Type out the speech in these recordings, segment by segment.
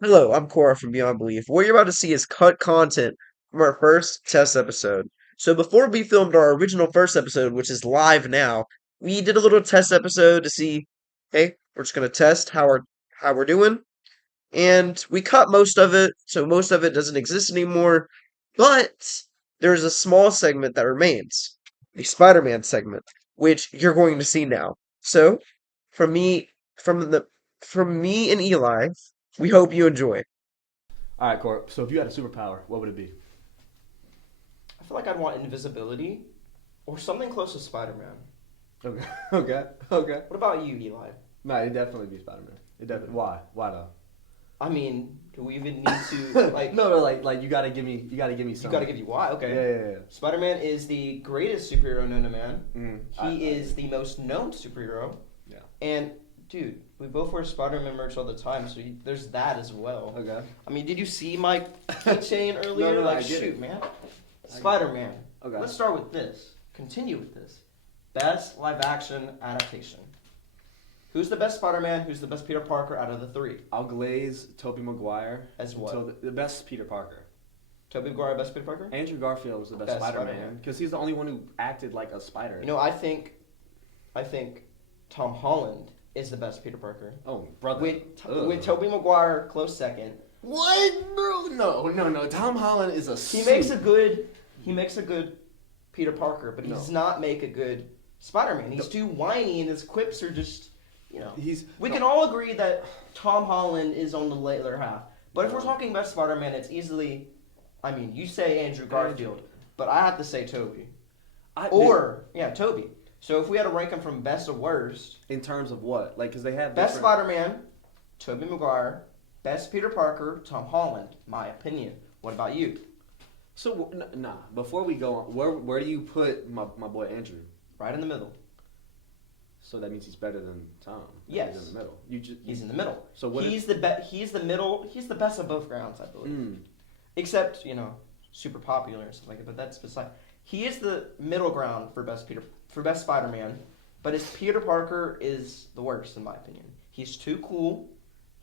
Hello, I'm Cora from Beyond Belief. What you're about to see is cut content from our first test episode. So before we filmed our original first episode, which is live now, we did a little test episode to see, hey, we're just gonna test how we're doing, and we cut most of it, so most of it doesn't exist anymore. But there's a small segment that remains, the Spider-Man segment, which you're going to see now. So, from me, from the from me and Eli, we hope you enjoy. All right, Corp. So if you had a superpower, what would it be? I feel like I'd want invisibility or something close to Spider Man. Okay, okay, okay. What about you, Eli? No, it'd definitely be Spider Man. It definitely. Why? Why though? I mean, do we even need to like? No, no, like you gotta give me You some. gotta give you why? Yeah, Okay. yeah, yeah. Spider Man is the greatest superhero known to man. He I is agree. the most known superhero. Yeah. And dude, we both wear Spider Man merch all the time, so there's that as well. Okay. I mean, did you see my keychain earlier? No, like, I get shoot, it. man. I Spider Man. Okay. Let's start with this. Continue with this. Best live action adaptation. Who's the best Spider Man? Who's the best Peter Parker out of the three? I'll glaze Tobey Maguire. As what? So the best Peter Parker. Tobey Maguire, best Peter Parker? Andrew Garfield was the best Best Spider Man Spider-Man. because he's the only one who acted like a spider. You know, I think Tom Holland is the best Peter Parker. Oh, brother. With Tobey Maguire close second. What, bro? No, no, no. Tom Holland is a. He makes a good Peter Parker, but he No. does not make a good Spider-Man. He's too whiny and his quips are just, He's. We can all agree that Tom Holland is on the later half. But if we're talking best Spider-Man, it's easily, I mean, you say Andrew Garfield, but I have to say Tobey. Tobey. So if we had to rank them from best to worst, in terms of what? Like, because they have best different- Spider-Man, Tobey Maguire, best Peter Parker, Tom Holland. My opinion. What about you? So nah. Before we go on, where do you put my boy Andrew? Right in the middle. So that means he's better than Tom. Yes. He's in the middle. He's in the middle. So what? He's the middle. He's the best of both grounds, I believe. Except super popular and stuff like that. But that's beside. He is the middle ground for best Spider-Man, but his Peter Parker is the worst in my opinion. He's too cool,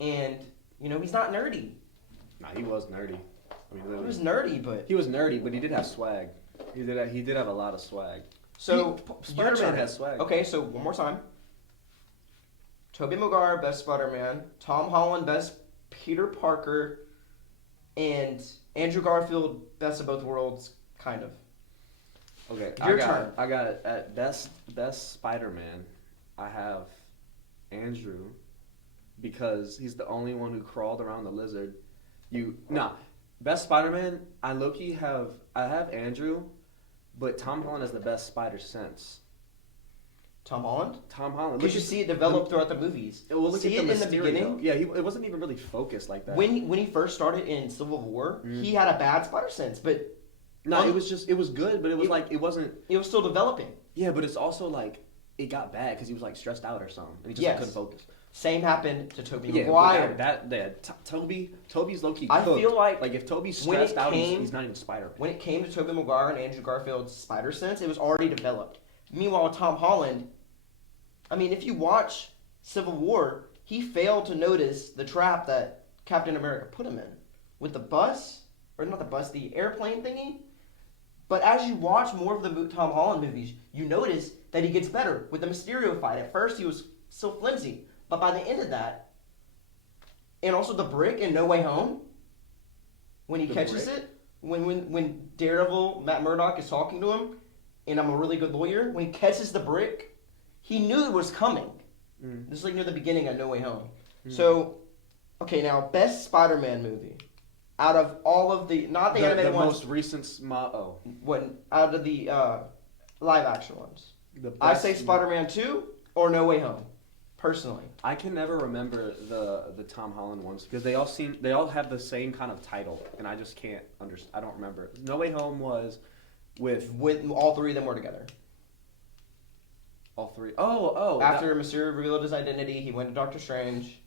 and he's not nerdy. Nah, he was nerdy. I mean, He literally. was nerdy, but He was nerdy, but he did have swag. He did have a lot of swag. so your Spider-Man turn. has swag. Okay, so one more time. Tobey Maguire, best Spider-Man. Tom Holland, best Peter Parker. And Andrew Garfield, best of both worlds, kind of. Okay, Your turn. I got it. At best Spider-Man, I have Andrew because he's the only one who crawled around the lizard. Best Spider-Man. I have Andrew, but Tom Holland has the best spider sense. Tom Holland? Tom Holland. Because you see it develop throughout the movies. Well, look See at it the in the Mysterio. beginning? Yeah, it wasn't even really focused like that. When he first started in Civil War, he had a bad spider sense, but No, it was good, but it wasn't. it was still developing. Yeah, but it's also like it got bad because he was like stressed out or something, and he just Yes. couldn't focus. Same happened to Tobey Yeah, Maguire. Toby's low key. I feel like if Toby's when it stressed out, came- he's not even Spider. When it came to Tobey Maguire and Andrew Garfield's spider sense, it was already developed. Meanwhile, Tom Holland, I mean, if you watch Civil War, he failed to notice the trap that Captain America put him in with the bus, or not the bus, the airplane thingy. But as you watch more of the Tom Holland movies, you notice that he gets better with the Mysterio fight. At first, he was so flimsy, but by the end of that, and also the brick in No Way Home, when he The catches brick? it, when Daredevil Matt Murdock is talking to him, and I'm a really good lawyer, when he catches the brick, he knew it was coming. This is like near the beginning of No Way Home. So, okay, now best Spider-Man movie out of all of the not the The animated ones, most recent out of the live action ones. the I best- say Spider-Man 2 or No Way Home, personally. I can never remember the Tom Holland ones because they all have the same kind of title, and I just can't understand. I don't remember. No Way Home was with With all three of them were together. all three. Oh, After Mysterio revealed his identity, he went to Doctor Strange.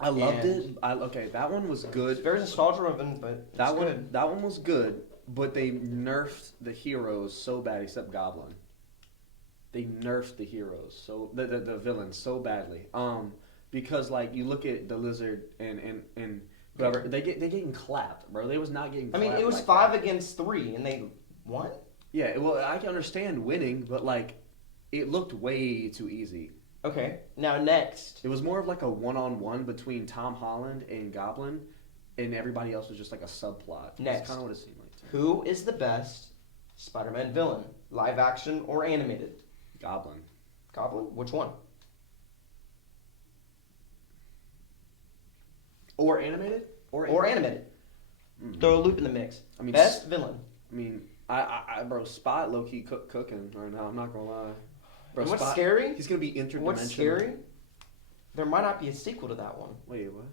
I loved and- it. Okay, that one was It's good. very nostalgia driven, but it's That one, good. that one was good, but they nerfed the heroes so bad, except Goblin. They nerfed the heroes, so the villains so badly. Because like you look at the Lizard and Whoever they getting clapped, bro. They was not getting. I mean, clapped it was like 5-3, and they won. Yeah, well, I can understand winning, but like, it looked way too easy. Okay, now next. It was more of like a one-on-one between Tom Holland and Goblin, and everybody else was just like a subplot. Next. That's kind of what it seemed like to me. Who is the best Spider-Man villain, live action or animated? Goblin. Goblin? Which one? Or animated? Or animated. Throw a loop in the mix. I mean, Best villain. I mean, bro, Spot low key cooking right now. I'm not gonna lie. Bro, And what's Spot, scary? He's gonna be interdimensional. What's scary? There might not be a sequel to that one. Wait, what?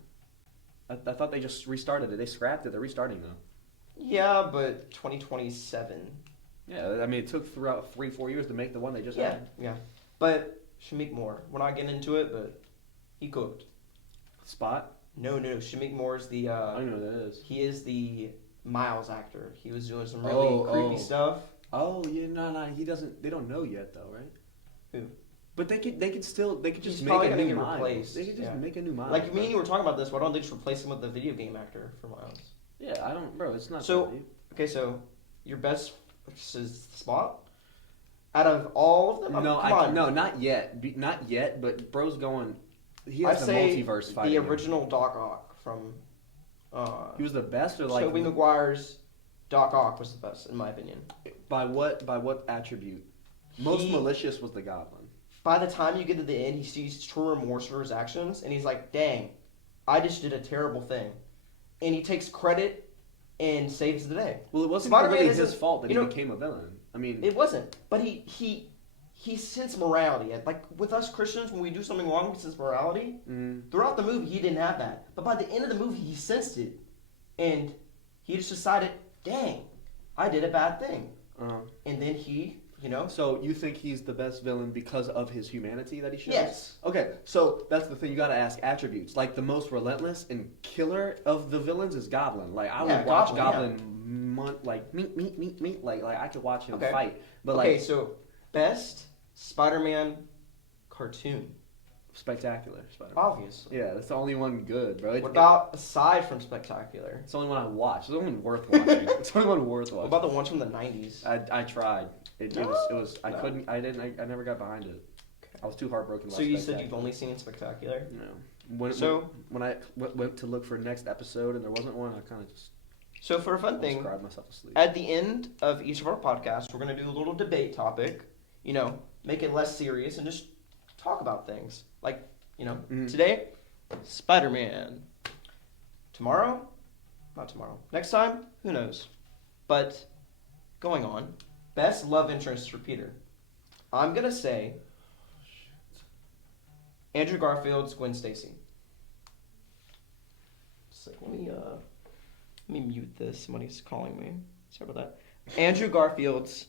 I thought they just restarted it. They scrapped it. They're restarting now. Yeah, but 2027. Yeah, I mean, it took throughout 3-4 years to make the one they just Yeah, had. yeah. But Shamik Moore. We're not getting into it, but he cooked. Spot? No. Shamik Moore is the. I don't know who that is. He is the Miles actor. He was doing some really creepy stuff. Oh yeah, no, he doesn't. They don't know yet though, right? Who? But they could just He's make probably a gonna new get Miles. replaced, They could just yeah. make a new Miles. Like me bro. and you were talking about this. Why don't they just replace him with the video game actor for Miles? Yeah, I don't, bro. It's not So- that deep. Okay, so your best is Spot. Out of all of them, No, come on. no, not yet. Not yet. But bro's going. He I'd has the say multiverse fighting. the him. original Doc Ock from. He was the best, or like Tobey Maguire's Doc Ock was the best in my opinion. by what attribute? Most He- malicious was the Goblin. By the time you get to the end, he sees true remorse for his actions, and he's like, "Dang, I just did a terrible thing," and he takes credit and saves the day. Well, it wasn't Spider-Man really his isn't- fault that he you know- became a villain. I mean, It wasn't, but he sensed morality. Like with us Christians, when we do something wrong, we sense morality. Throughout the movie, he didn't have that, but by the end of the movie, he sensed it, and he just decided, "Dang, I did a bad thing," and then he, So you think he's the best villain because of his humanity that he shows? Yes. Okay, so that's the thing. You got to ask attributes. Like the most relentless and killer of the villains is Goblin. Like I would Yeah, watch Goblin, Goblin like meat. Like I could watch him Okay. fight. But okay, like so best Spider-Man cartoon, spectacular Spider-Man. obviously. Yeah, that's the only one good, bro. What about aside from Spectacular? It's the only one I watched. It's the only one worth watching. It's the only one worth What watching. about the ones from the '90s? I tried. It was. I No. couldn't. I didn't. I never got behind it. I was too heartbroken. So by you said Spectacular. you've only seen Spectacular. No. So- when I went to look for next episode and there wasn't one, I kind of just So for a fun almost thing, cried myself to sleep. at the end of each of our podcasts, we're going to do a little debate topic. Make it less serious and just talk about things. Like, Mhm. today, Spider-Man. Tomorrow? Not tomorrow. Next time? Who knows? But, going on, best love interest for Peter. I'm going to say Andrew Garfield's Gwen Stacy. Let me mute this. Somebody's calling me. Sorry about that. Andrew Garfield's.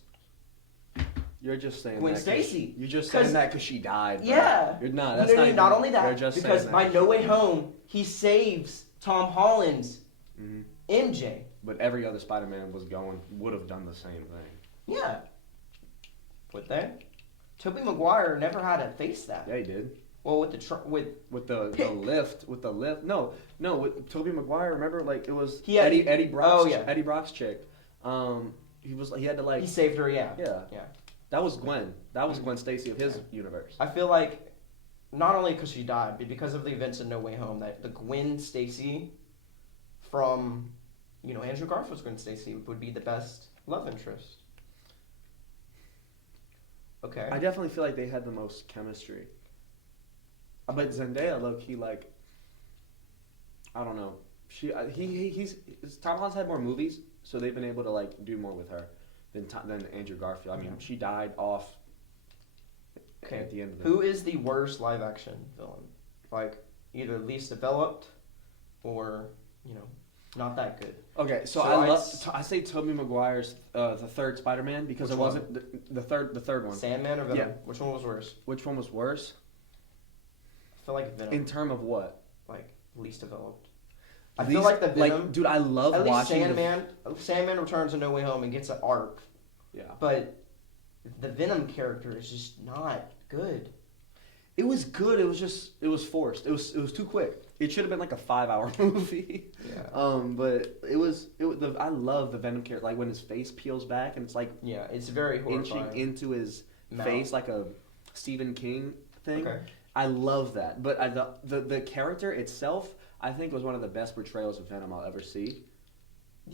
You're just saying Gwen that 'cause Stacy. You're just 'Cause- saying that because she died. Bro. Yeah. You're not. That's No, not. not even- only you're that, just because saying by that. No Way Home, he saves Tom Holland's Mhm. MJ. But every other Spider-Man would have done the same thing. Yeah. Would they? Tobey Maguire never had to face that. Yeah, he did. Well, with the The lift. No, with Tobey Maguire. Remember, like it was He had- Eddie Brock's. Oh, yeah. Eddie Brock's chick. He had to like. he saved her. Yeah. Yeah. Yeah. That was Gwen. That was Gwen Stacy of his universe. I feel like not only because she died, but because of the events in No Way Home, that the Gwen Stacy from Andrew Garfield's Gwen Stacy would be the best love interest. Okay. I definitely feel like they had the most chemistry. But Zendaya, low key, like, I don't know. Tom Holland's had more movies, so they've been able to like do more with her than Andrew Garfield. I mean, she died off. Okay. At the end of it. Who is the worst live action villain? Like either least developed or not that good. Okay, so I say Tobey Maguire's the third Spider-Man because Which it wasn't the third one. Sandman or Venom? Yeah. Which one was worse? Which one was worse? I feel like Venom. In term of what? Like least developed. I feel Least- like the Venom. dude, I love at least watching. Sandman returns to No Way Home and gets an arc, Yeah. but the Venom character is just not good. It was good. It was forced. It was too quick. It should have been like a 5-hour movie. Yeah. But I love the Venom character. Like when his face peels back and it's like Yeah, it's very horrifying. inching into his Mouth. face like a Stephen King thing. Okay. I love that. But the character itself, I think, was one of the best portrayals of Venom I'll ever see.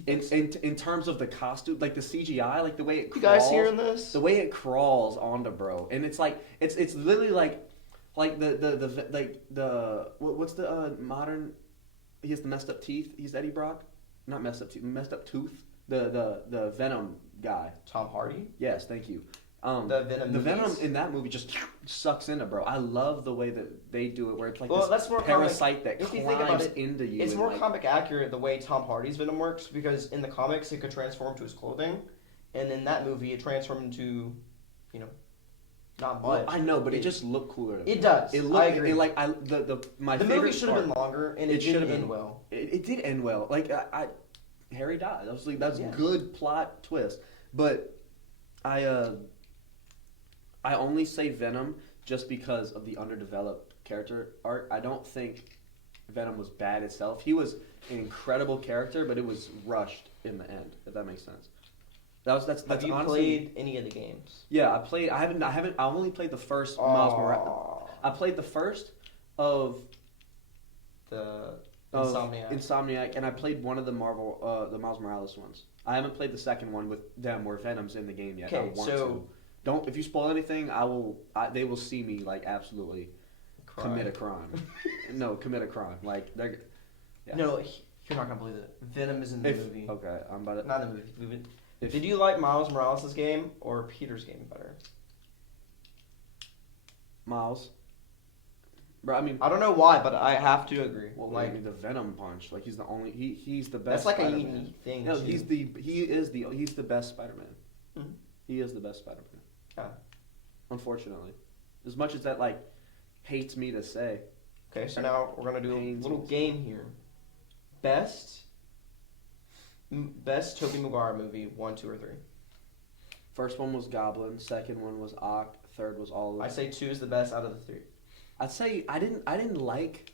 In terms of the costume, like the CGI, like the way it You crawls, guys hearing this? the way it crawls onto bro, and it's like it's literally like what's the modern? He has the messed up teeth. He's Eddie Brock, not messed up teeth, messed up tooth. The Venom guy. Tom Hardy? Yes, thank you. The Venom the Venom movies? in that movie just sucks into bro. I love the way that they do it, where it's like Well, this that's more parasite that if you think about climbs it, into you. It's and, more like, comic accurate the way Tom Hardy's Venom works because in the comics it could transform to his clothing, and in that movie it transformed into, not well, much. I know, but it just looked cooler. It does. It looked, I agree. My The favorite movie should have part- been longer, and it should didn't have end been well. It did end well. Like Harry died. That's Yeah. good plot twist. But I only say Venom just because of the underdeveloped character arc. I don't think Venom was bad itself. He was an incredible character, but it was rushed in the end. If that makes sense. That's Have you honestly, played any of the games? Yeah, I played. I haven't. I only played the first Miles Morales. I played the first of The of Insomniac. Insomniac, and I played one of the the Miles Morales ones. I haven't played the second one with them where Venom's in the game yet. I Okay, want to. Don't. If you spoil anything, they will see me like absolutely commit a crime. No, commit a crime. Like they're. Yeah. No, you're not gonna believe it. Venom is in the movie. Okay, I'm about to. Not in the movie. If- Did you like Miles Morales' game or Peter's game better? Miles. Bro, I mean, I don't know why, but I have to agree. well, like, I mean, the Venom punch. Like he's the only. He's the that's best. like a Spider-Man. unique thing. No, too. he's the best Spider-Man. Mhm. He is the best Spider-Man. Yeah. Unfortunately, as much as that like hates me to say. Okay, so now we're gonna do a Pains little me. game here. Best Tobey Maguire movie, 1, 2, or 3. First one was Goblin. Second one was Ock. Third was all of. I say 2 is the best out of the 3. I'd say I didn't like.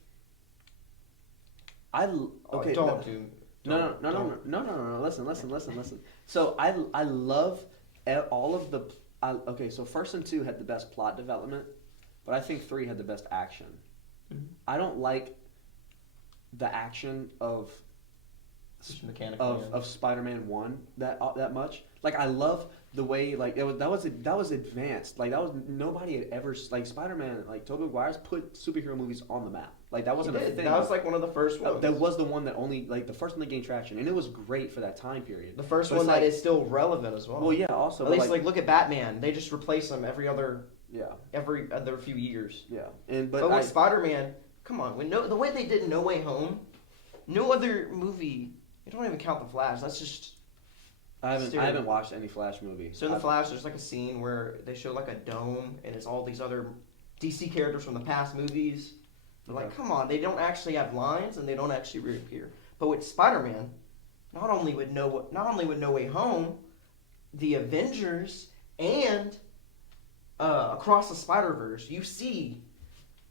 Okay. Don't do. No. Listen. So I love all of the. Okay, so first and 2 had the best plot development, but I think 3 had the best action. Mhm. I don't like the action of Just mechanical. of Spider-Man 1 that much. Like I love the way like that was advanced. Like that was nobody had ever like Spider-Man like Tobey Maguire's put superhero movies on the map. Like that wasn't a thing. That was like one of the first ones. That was the one that only like the first one that gained traction, and it was great for that time period. the first But one it's that like- is still relevant as well. Well, yeah. Also, At least like look at Batman. They just replace him every other yeah, few years. yeah, and But with Spider-Man, come on, the way they did No Way Home, no other movie. You don't even count the Flash. That's just. I haven't watched any Flash movie. So in the Flash, there's like a scene where they show like a dome, and it's all these other DC characters from the past movies. They're like, Okay. come on, they don't actually have lines, and they don't actually reappear. But with Spider-Man, not only with No Way Home, the Avengers, and Across the Spider-Verse, you see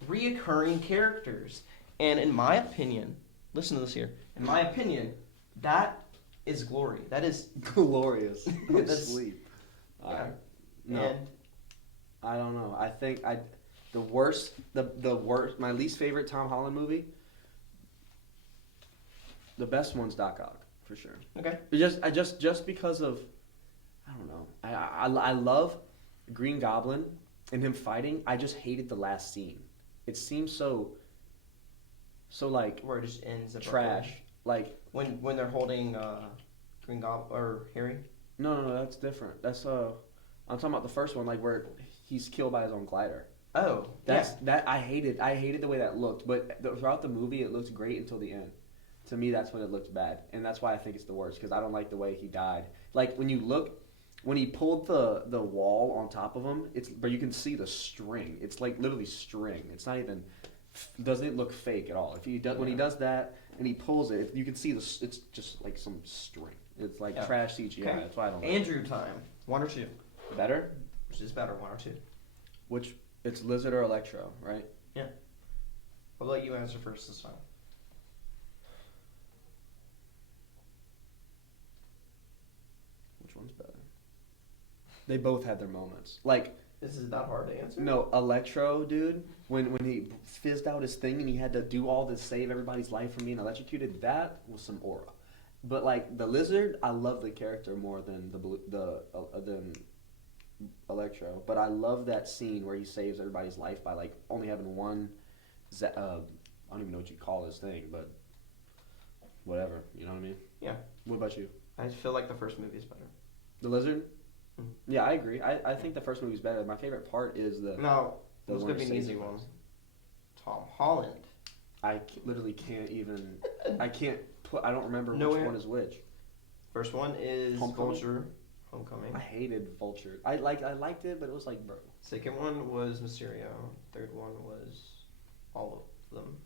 reoccurring characters. And in my opinion, listen to this here. In my opinion, that is glory. That is glorious. I'm That's- asleep. yeah. No, And I don't know. I think the worst, my least favorite Tom Holland movie. The best one's Doc Ock for sure. okay. But just because of, I don't know. I love Green Goblin and him fighting. I just hated the last scene. It seems so like Where it just ends abruptly. trash. Like When they're holding Green Goblin or Harry. no, that's different. That's I'm talking about the first one, like where he's killed by his own glider. Oh, That I hated the way that looked, but throughout the movie it looked great until the end. To me, that's when it looked bad, and that's why I think it's the worst because I don't like the way he died. Like when he pulled the wall on top of him, but you can see the string. It's like literally string. It's not even doesn't look fake at all. When he does that and he pulls it, you can see it's just like some string. It's like Yeah. trash CGI. Okay. That's why I don't like Andrew time. 1 or 2. it. Better. Which is better, 1 or 2. Which it's Lizard or Electro, right? I'll let you answer first this time. They both had their moments. Like, This is that hard to answer. no, Electro, dude, when he fizzed out his thing and he had to do all this, save everybody's life from being electrocuted, that was some aura. But like the Lizard, I love the character more than than Electro. But I love that scene where he saves everybody's life by like only having one. I don't even know what you call this thing, but whatever. You know what I mean? Yeah. What about you? I feel like the first movie is better. The Lizard? Mhm. Yeah, I agree. I think the first movie's better. My favorite part is the. Now, the let's one go be an he saves easy the one. person. Tom Holland. Literally can't even. I can't put. I don't remember No which way. one is which. First one is Homecoming? Vulture. Homecoming. I hated Vulture. I liked it, but it was like, bro. Second one was Mysterio. Third one was all of them.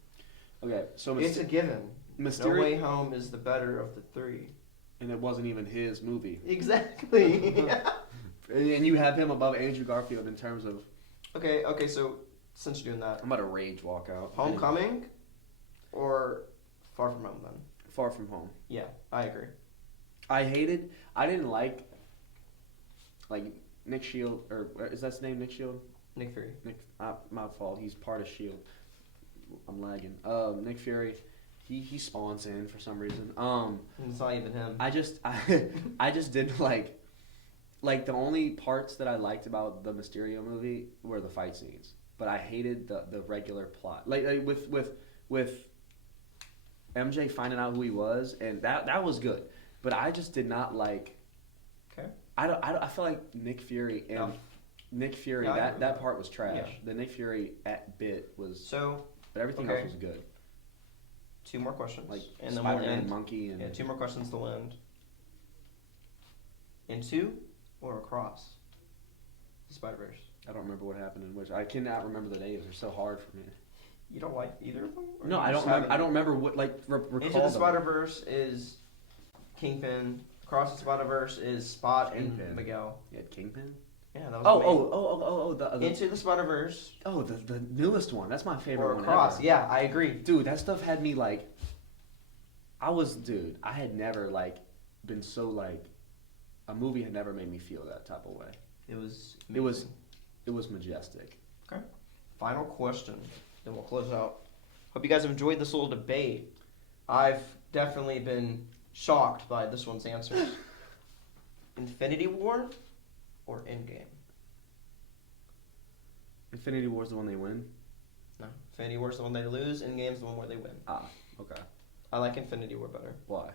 Okay, so It's a given. No Mysterio, Way Home is the better of the three. and it wasn't even his movie. Exactly. And you have him above Andrew Garfield in terms of. Okay, so since you're doing that, I'm about to rage walk out. Homecoming or Far From Home then? Far From Home. Yeah, I agree. I didn't like Nick Shield, or is that his name, Nick Shield? Nick Fury. My fault. He's part of Shield. I'm lagging. Nick Fury, he spawns in for some reason. It's not even him. I just didn't like the only parts that I liked about the Mysterio movie were the fight scenes, but I hated the regular plot. Like with MJ finding out who he was, and that was good, but I just did not like. Okay. I feel like Nick Fury and No. Nick Fury Yeah, I agree with that that. part was trash. Yeah. The Nick Fury bit was, So, but everything okay. else was good. 2 more questions. Like and then we'll Spider-Man, end. Monkey, and Yeah, 2 more questions to end. Into or across the Spider-Verse? I don't remember what happened in which. I cannot remember the names. They're so hard for me. You don't like either of them? Or No, you I don't just remember. haven't- I don't remember what recall Into the them. Spider-Verse is Kingpin. Across the Spider-Verse is Spot Kingpin. and Miguel. You had Kingpin. Yeah, that was Oh, the Into the Spider-Verse the newest one. That's my favorite or one Across. ever. Yeah, I agree. Dude, that stuff had me like. I had never been so a movie had never made me feel that type of way. It was. It was- amazing. It was majestic. Final question, then we'll close out. Hope you guys have enjoyed this little debate. I've definitely been shocked by this one's answers. Infinity War or Endgame? Infinity War's the one they win. No, Infinity War's the one they lose. Endgame's the one where they win. Okay. I like Infinity War better. Why?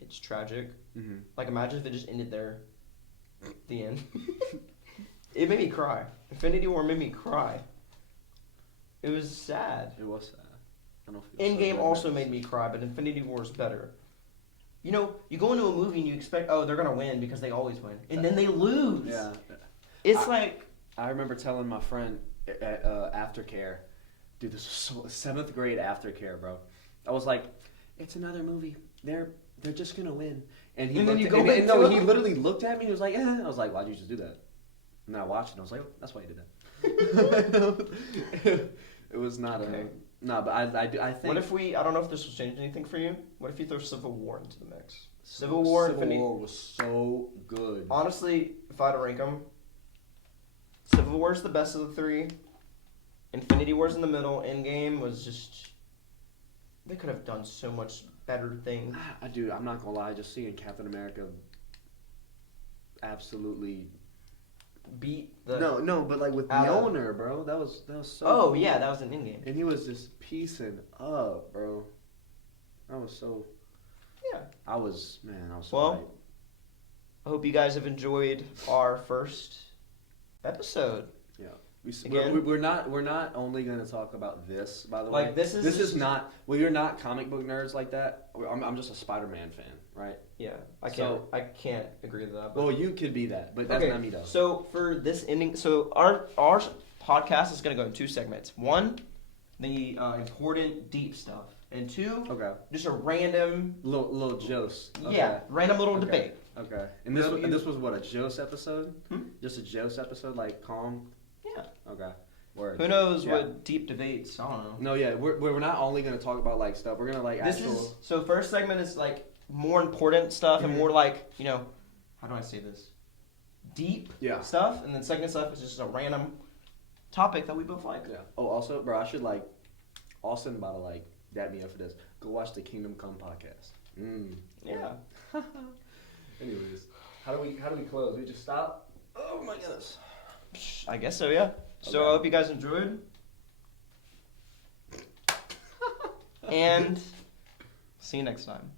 It's tragic. Mm-hmm. Like, imagine if it just ended there. The end. It made me cry. Infinity War made me cry. It was sad. It was sad. I don't feel. Endgame so also made me cry, but Infinity War is better. You know, you go into a movie and you expect, oh, they're gonna win because they always win, and then they lose. Yeah. It's like, I remember telling my friend at Aftercare, dude, this was so 7th grade Aftercare, bro. I was like, it's another movie. They're just gonna win. And he And then looked you at, go and, into no, it. he literally looked at me. and He was like, I was like, why'd you just do that? And I watched it. and I was like, oh, that's why you did that. It was not Okay. no, but I think. what if we? I don't know if this will change anything for you. What if you throw Civil War into the mix? Civil War, Civil Infinity. War was so good. Honestly, if I had to rank them, Civil War's the best of the 3. Infinity War's in the middle. Endgame was just. They could have done so much better things. Dude, I'm not gonna lie. Just seeing Captain America absolutely. Beat the. No, but like with Out of- Mjolnir, bro. That was so. Oh cool. yeah, that was an Endgame. And he was just piecing up, bro. That was so. Yeah. I was so. Well, hyped. I hope you guys have enjoyed our first episode. Again? We're not only going to talk about this, by the way. Like, this is This is just- not. Well, you're not comic book nerds like that. I'm just a Spider-Man fan, right? Yeah, I So- can't agree with that. But Well, you could be that, but that's okay, not me though. so for this ending, so our podcast is gonna go in 2 segments. 1, the important deep stuff, and 2, Okay. just a random, Little Jose. Okay. yeah, random little Okay. debate. Okay. And this W- this was what, a Jose episode? Hmm? Just a Jose episode, like calm. Yeah. Okay. Word. Who knows Yeah. what deep debates? I don't know. No, yeah, we're not only gonna talk about like stuff. We're gonna like This actual. is so. First segment is like more important stuff and Mhm. more like, you know, how do I say this? deep Yeah. stuff, and then second stuff is just a random topic that we both like. Yeah. Oh, also, bro, I should like. Austin about to like dap me up for this. Go watch the Kingdom Come podcast. Yeah. Anyways, how do we close? We just stop. Oh my goodness. I guess so, yeah. So Okay. I hope you guys enjoyed. And see you next time.